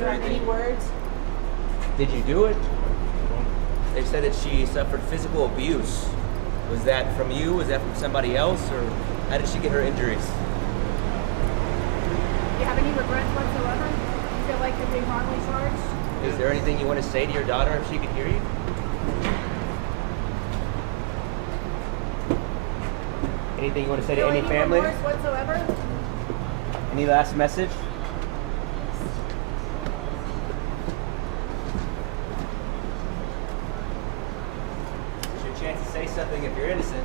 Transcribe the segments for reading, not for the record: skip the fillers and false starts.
you have any words? Did you do it? They said that she suffered physical abuse. Was that from you? Was that from somebody else? Or how did she get her injuries? Do you have any regrets whatsoever? You feel like you're being wrongly charged? Is there anything you want to say to your daughter if she could hear you? Anything you want to say to any family? Remorse whatsoever? Any last message? There's your chance to say something if you're innocent.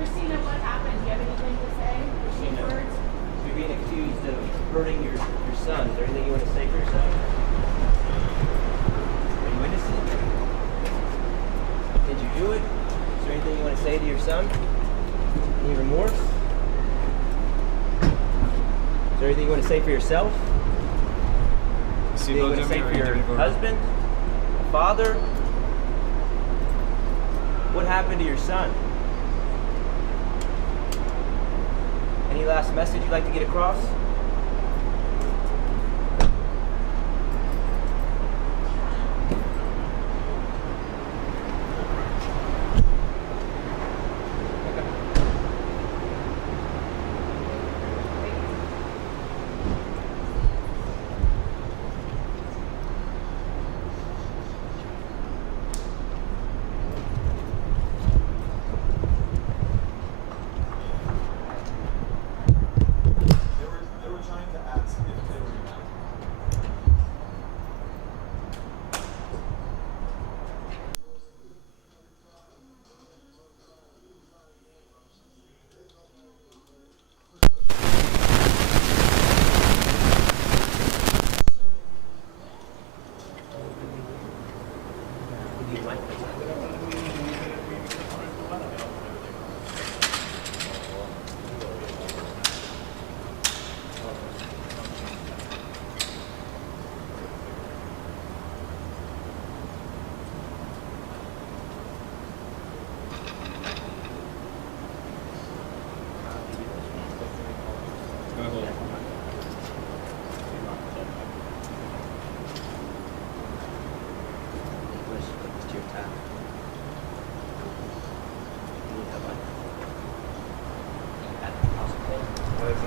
Christina, what happened? Do you have anything to say? Any words? You're being accused of hurting your son. Is there anything you want to say for your son? Are you innocent? Did you do it? Is there anything you want to say to your son? Any remorse? Is there anything you want to say for yourself? Anything you want to say for your husband? Father? What happened to your son? Any last message you'd like to get across? Let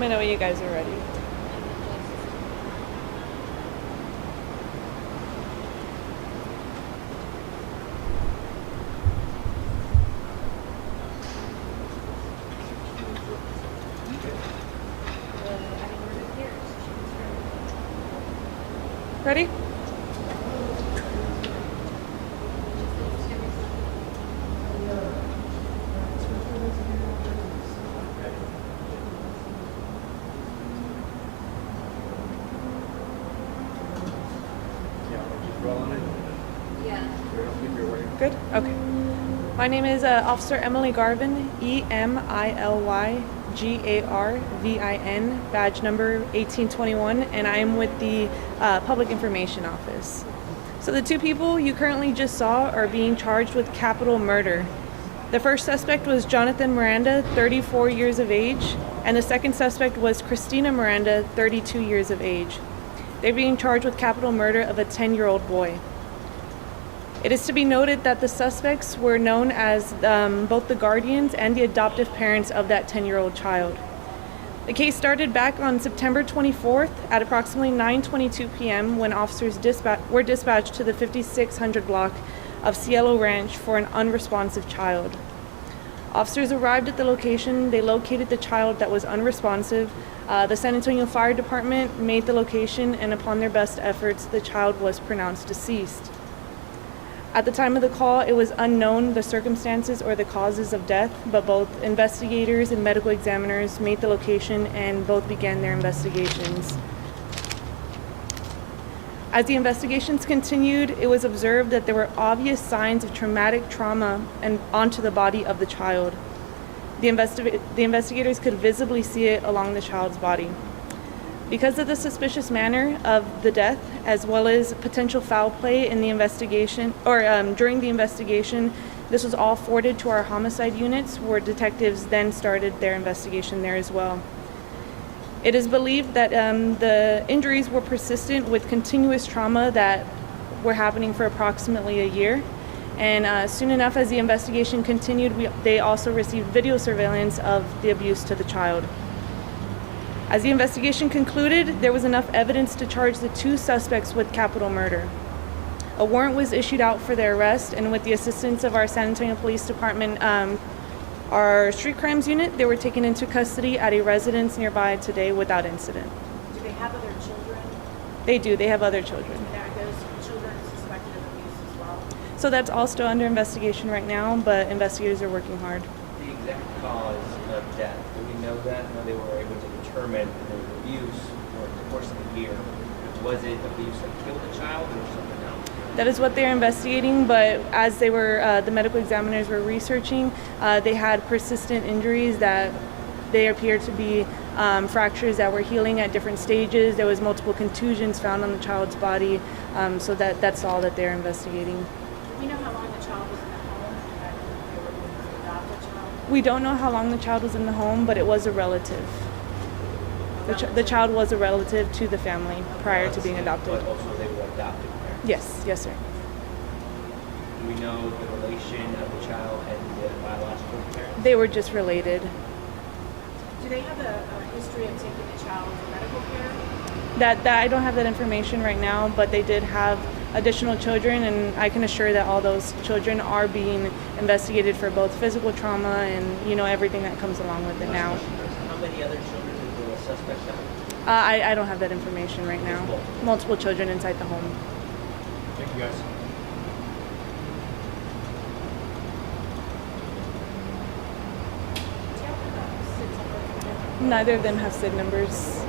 me know when you guys are ready. Ready? Good? Okay. My name is Officer Emily Garvin, EMILYGARVIN, badge number 1821, and I am with the Public Information Office. So the two people you currently just saw are being charged with capital murder. The first suspect was Jonathan Miranda, 34 years of age, and the second suspect was Christina Miranda, 32 years of age. They're being charged with capital murder of a 10-year-old boy. It is to be noted that the suspects were known as both the guardians and the adoptive parents of that 10-year-old child. The case started back on September 24th at approximately 9:22 p.m. when officers were dispatched to the 5600 block of Cielo Ranch for an unresponsive child. Officers arrived at the location. They located the child that was unresponsive. The San Antonio Fire Department made the location, and upon their best efforts, the child was pronounced deceased. At the time of the call, it was unknown the circumstances or the causes of death, but both investigators and medical examiners made the location and both began their investigations. As the investigations continued, it was observed that there were obvious signs of traumatic trauma and onto the body of the child. The investigators could visibly see it along the child's body. Because of the suspicious manner of the death, as well as potential foul play in the investigation, during the investigation, this was all forwarded to our homicide units, where detectives then started their investigation there as well. It is believed that the injuries were persistent with continuous trauma that were happening for approximately a year. And soon enough as the investigation continued, they also received video surveillance of the abuse to the child. As the investigation concluded, there was enough evidence to charge the two suspects with capital murder. A warrant was issued out for their arrest, and with the assistance of our San Antonio Police Department, our street crimes unit, they were taken into custody at a residence nearby today without incident. Do they have other children? They do. They have other children. Are those children suspected of abuse as well? So that's all still under investigation right now, but investigators are working hard. The exact cause of death, do we know that? No, they were able to determine that there was abuse over the course of a year. Was it abuse that killed the child or something else? That is what they're investigating, but as they were, the medical examiners were researching, they had persistent injuries that they appeared to be fractures that were healing at different stages. There was multiple contusions found on the child's body, so that's all that they're investigating. Do we know how long the child was in the home? That they were going to adopt the child? We don't know how long the child was in the home, but it was a relative. The child was a relative to the family prior to being adopted. But also they were adopted parents? Yes, sir. Do we know the relation of the child and the biological parents? They were just related. Do they have a history of taking the child for medical care? That I don't have that information right now, but they did have additional children, and I can assure that all those children are being investigated for both physical trauma and everything that comes along with it now. How many other children did the suspect have? I don't have that information right now. Multiple children inside the home. Thank you, guys. Neither of them have SID numbers.